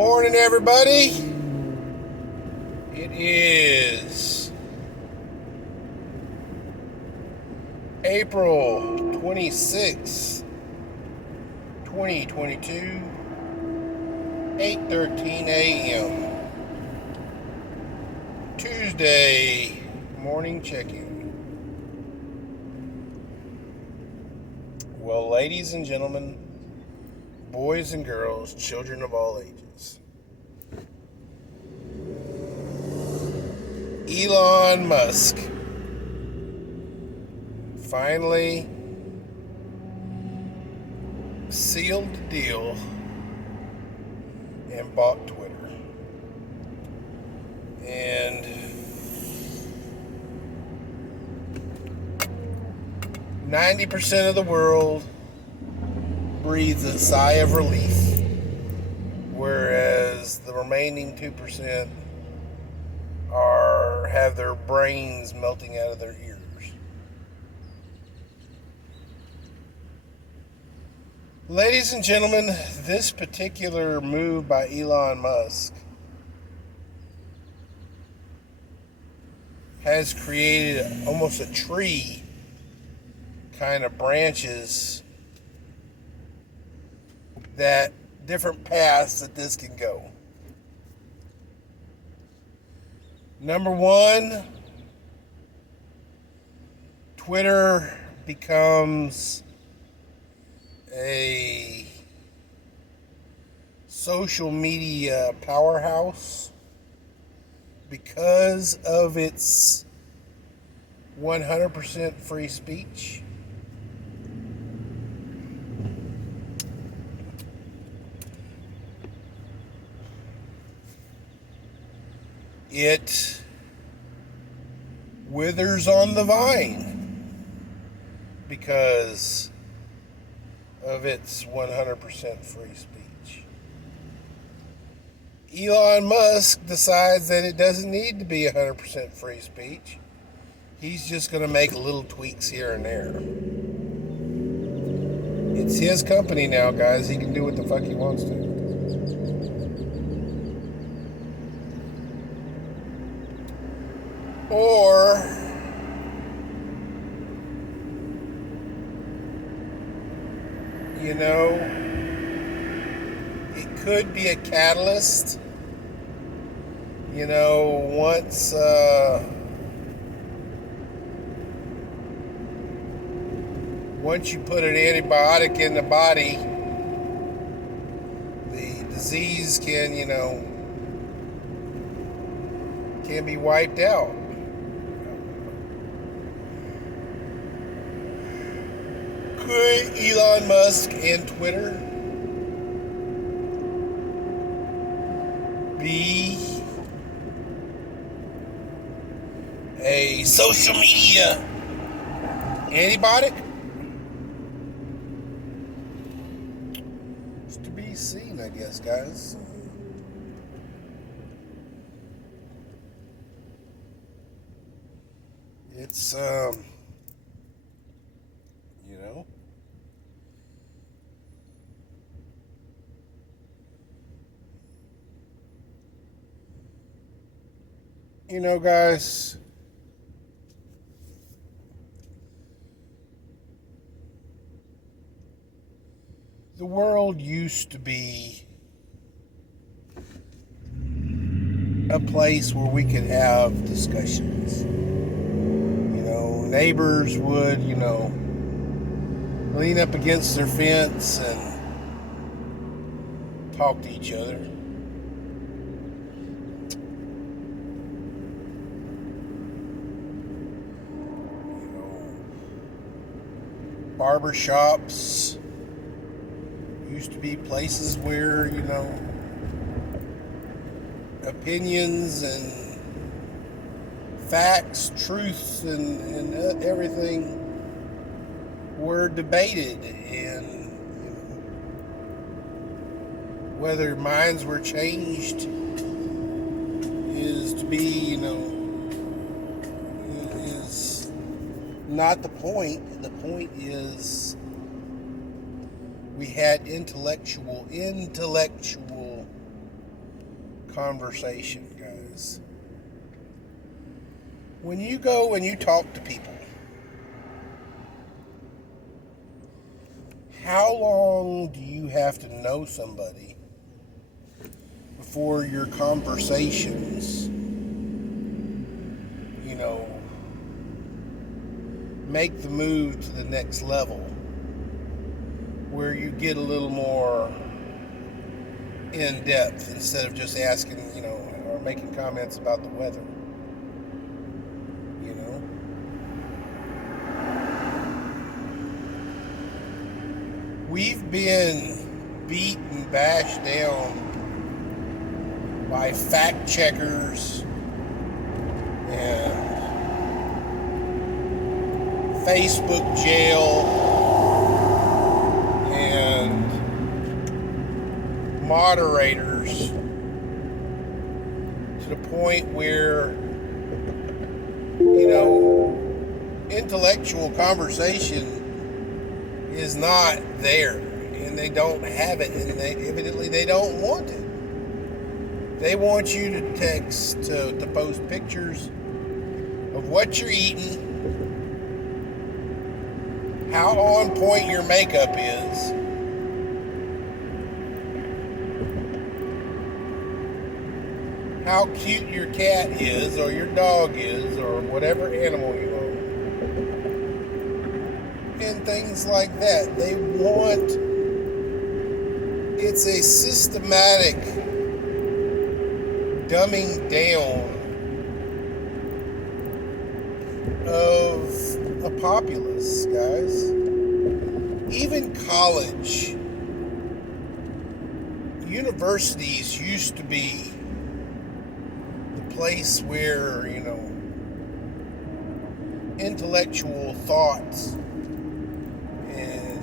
Morning, everybody. It is April 26th, 2022, 8:13 a.m. Tuesday morning check-in. Well, ladies and gentlemen, boys and girls, children of all ages, Elon Musk finally sealed the deal and bought Twitter. And 90% of the world breathes a sigh of relief, whereas the remaining 2% have their brains melting out of their ears. Ladies and gentlemen, this particular move by Elon Musk has created almost a tree kind of branches, that different paths that this can go. Number one, Twitter becomes a social media powerhouse because of its 100% free speech. It withers on the vine because of its 100% free speech. Elon Musk decides that it doesn't need to be 100% free speech. He's just going to make little tweaks here and there. It's his company now, guys. He can do what the fuck he wants to. Or it could be a catalyst. Once you put an antibiotic in the body, the disease can be wiped out. Could Elon Musk and Twitter be a social media antibiotic? It's to be seen, I guess, guys. It's guys, the world used to be a place where we could have discussions. Neighbors would, lean up against their fence and talk to each other. Barber shops used to be places where, opinions and facts, truths, and everything were debated, and whether minds were changed is to be, is not the point. The point is we had intellectual conversation, guys. When you go and you talk to people, how long do you have to know somebody before your conversations, make the move to the next level, where you get a little more in depth instead of just asking, or making comments about the weather, We've been beat and bashed down by fact checkers and Facebook jail and moderators to the point where, intellectual conversation is not there, and they don't have it, and evidently they don't want it. They want you to text, to post pictures of what you're eating, how on point your makeup is, how cute your cat is, or your dog is, or whatever animal you own, and things like that. It's a systematic dumbing down of a populace, guys. Even college, universities used to be the place where, intellectual thoughts and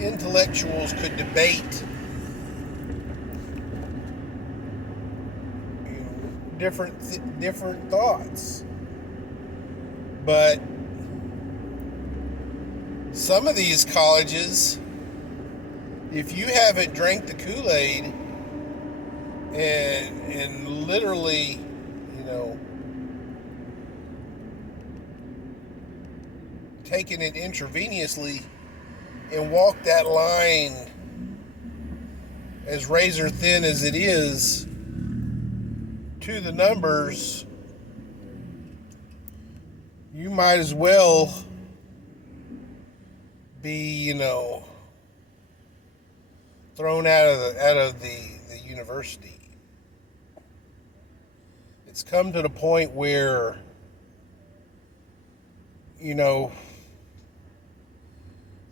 intellectuals could debate different thoughts. But some of these colleges, if you haven't drank the Kool-Aid and literally, taken it intravenously and walked that line as razor thin as it is to the numbers, you might as well be, thrown out of the university. It's come to the point where,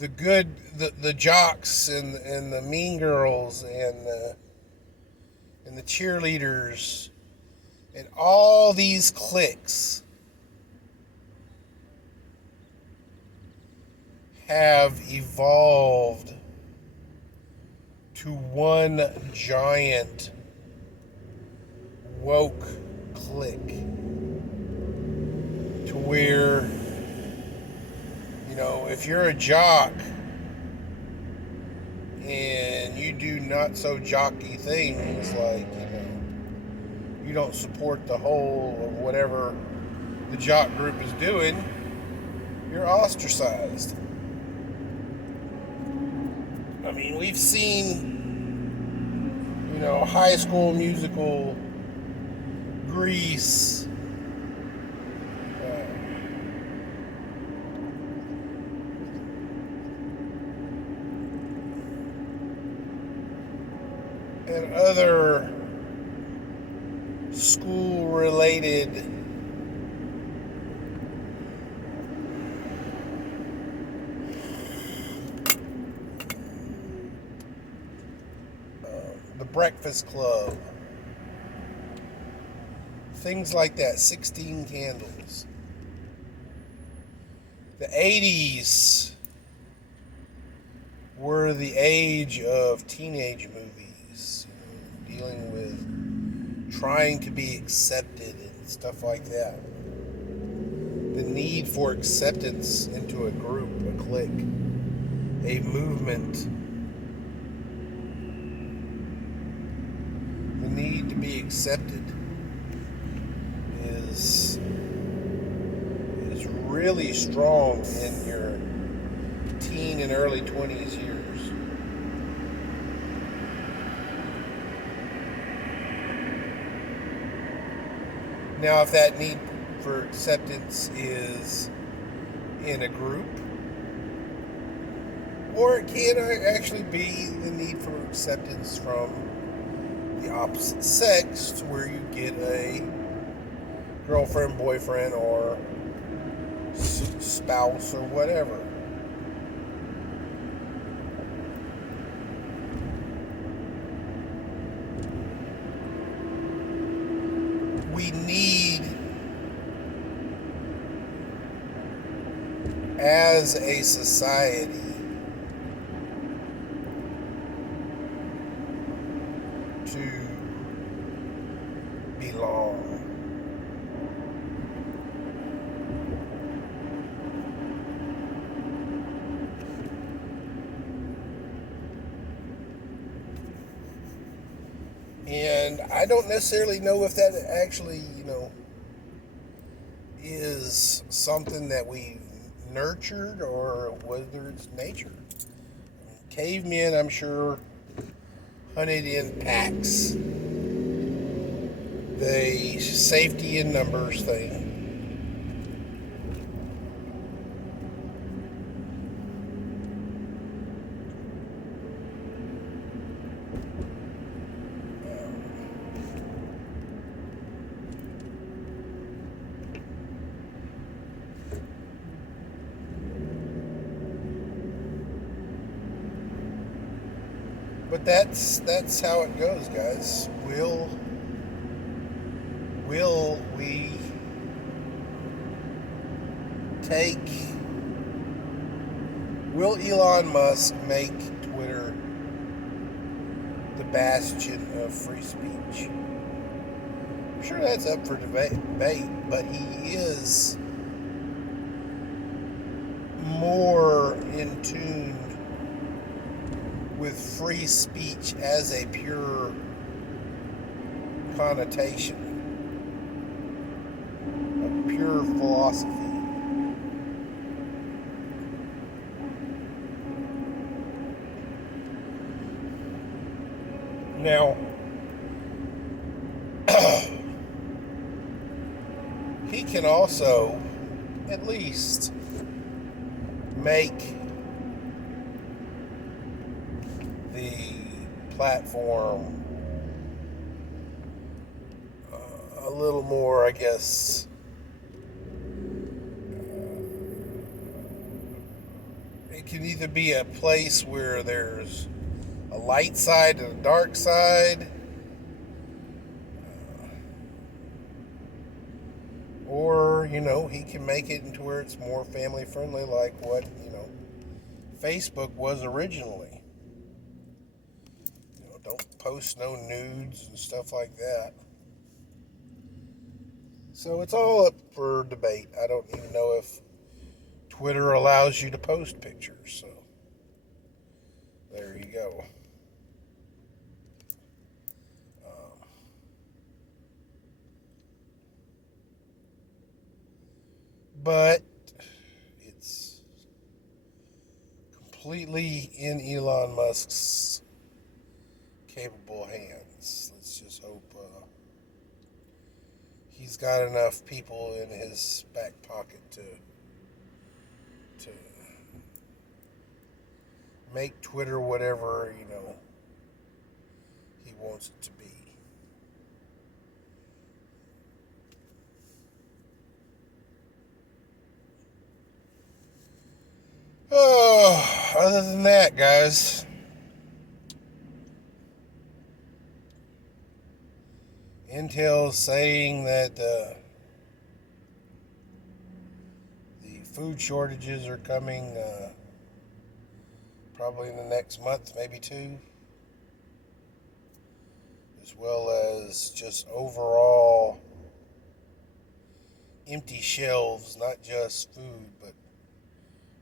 the jocks and the mean girls and the cheerleaders and all these cliques have evolved to one giant woke clique, to where, if you're a jock and you do not so jockey things, like, you don't support the whole of whatever the jock group is doing, you're ostracized. I mean, we've seen, High School Musical, Grease, and other school-related The Breakfast Club, things like that, 16 Candles. The 80s were the age of teenage movies, dealing with trying to be accepted and stuff like that. The need for acceptance into a group, a clique, a movement. need to be accepted is really strong in your teen and early 20s years. Now, if that need for acceptance is in a group, or it can actually be the need for acceptance from the opposite sex, where you get a girlfriend, boyfriend, or spouse, or whatever. We need, as a society, to belong. And I don't necessarily know if that actually, is something that we've nurtured or whether it's nature. Cavemen, I'm sure, hunted in packs. The safety in numbers thing. But that's how it goes, guys. Will we take? Will Elon Musk make Twitter the bastion of free speech? I'm sure that's up for debate, but he is more in tune with free speech as a pure connotation, a pure philosophy. Now, he can also at least make the platform a little more, I guess, it can either be a place where there's a light side and a dark side, or he can make it into where it's more family friendly, like what Facebook was originally. Don't post no nudes and stuff like that. So it's all up for debate. I don't even know if Twitter allows you to post pictures. So there you go. But it's completely in Elon Musk's capable hands. Let's just hope he's got enough people in his back pocket to make Twitter whatever he wants it to be. Oh, other than that, guys, Intel's saying that the food shortages are coming probably in the next month, maybe two, as well as just overall empty shelves, not just food, but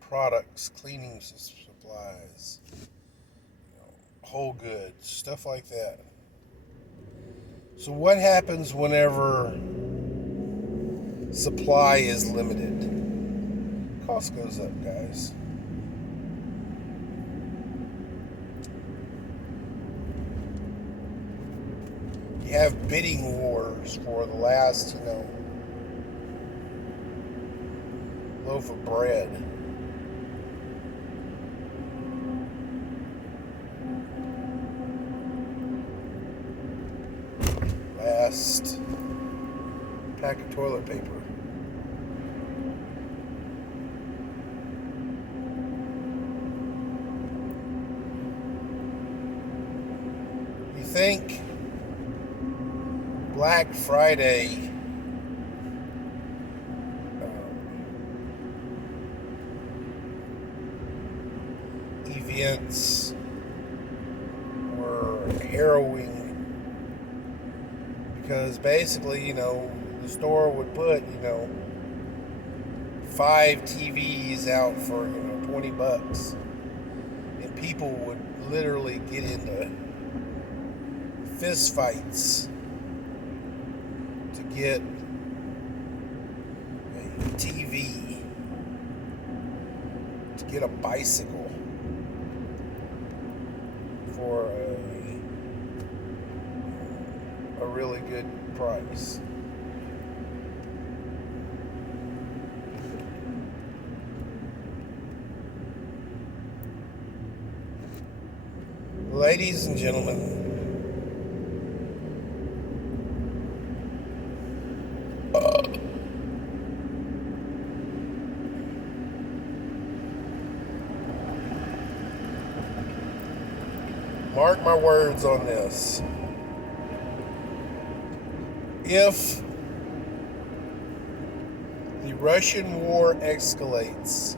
products, cleaning supplies, whole goods, stuff like that. So what happens whenever supply is limited? Cost goes up, guys. You have bidding wars for the last, loaf of bread. Last pack of toilet paper. You think Black Friday events were harrowing because basically, the store would put, 5 TVs out for, $20, and people would literally get into fist fights to get a TV, to get a bicycle for a really good price. Ladies and gentlemen, mark my words on this. If the Russian war escalates,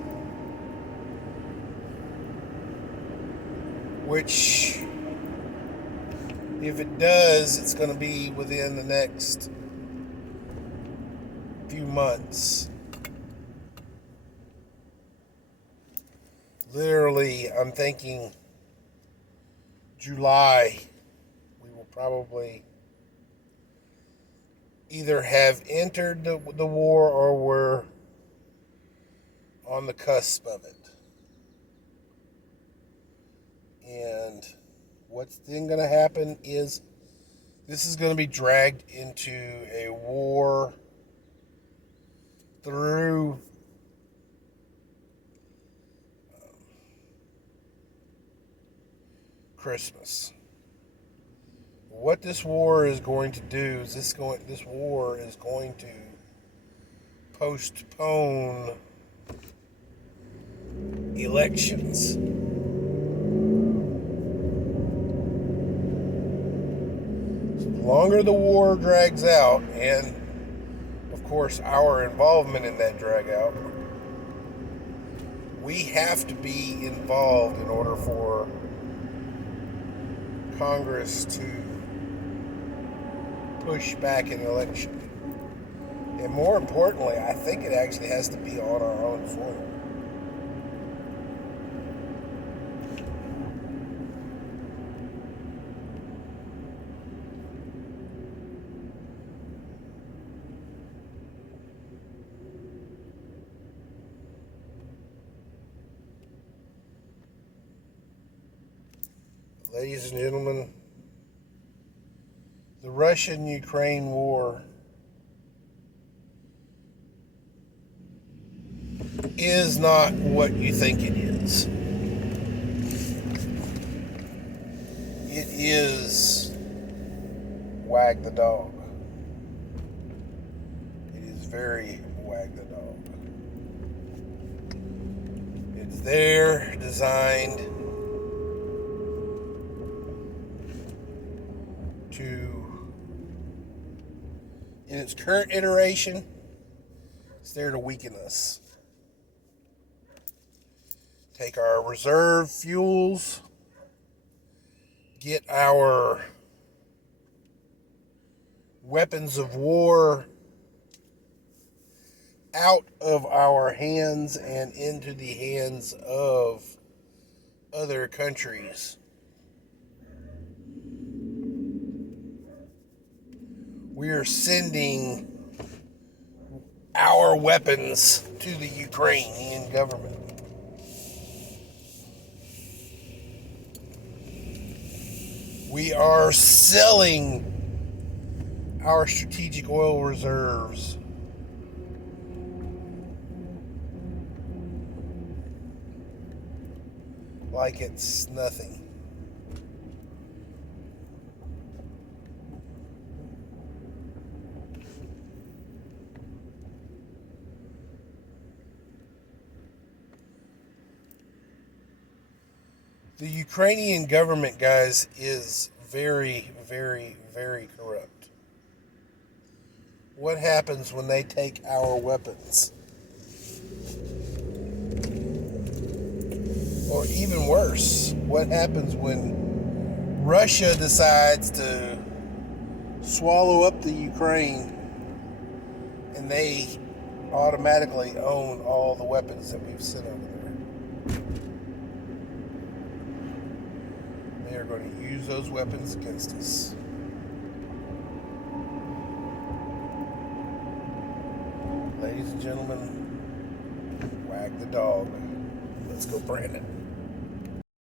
which, if it does, it's going to be within the next few months. Literally, I'm thinking July, we will probably either have entered the war or we're on the cusp of it. And what's then going to happen is this is going to be dragged into a war through Christmas. What this war is going to do is this war is going to postpone elections. So the longer the war drags out, and of course our involvement in that drag out, we have to be involved in order for Congress to push back an election. And more importantly, I think it actually has to be on our own soil. Ladies and gentlemen, the Russian-Ukraine war is not what you think it is. It is wag the dog. It is very wag the dog. It's there, designed to, in its current iteration, it's there to weaken us. Take our reserve fuels, get our weapons of war out of our hands and into the hands of other countries. we're sending our weapons to the Ukrainian government. We are selling our strategic oil reserves like it's nothing. The Ukrainian government, guys, is very, very, very corrupt. What happens when they take our weapons? Or even worse, what happens when Russia decides to swallow up the Ukraine and they automatically own all the weapons that we've sent over there? They are going to use those weapons against us. Ladies and gentlemen, wag the dog. Let's go, Brandon.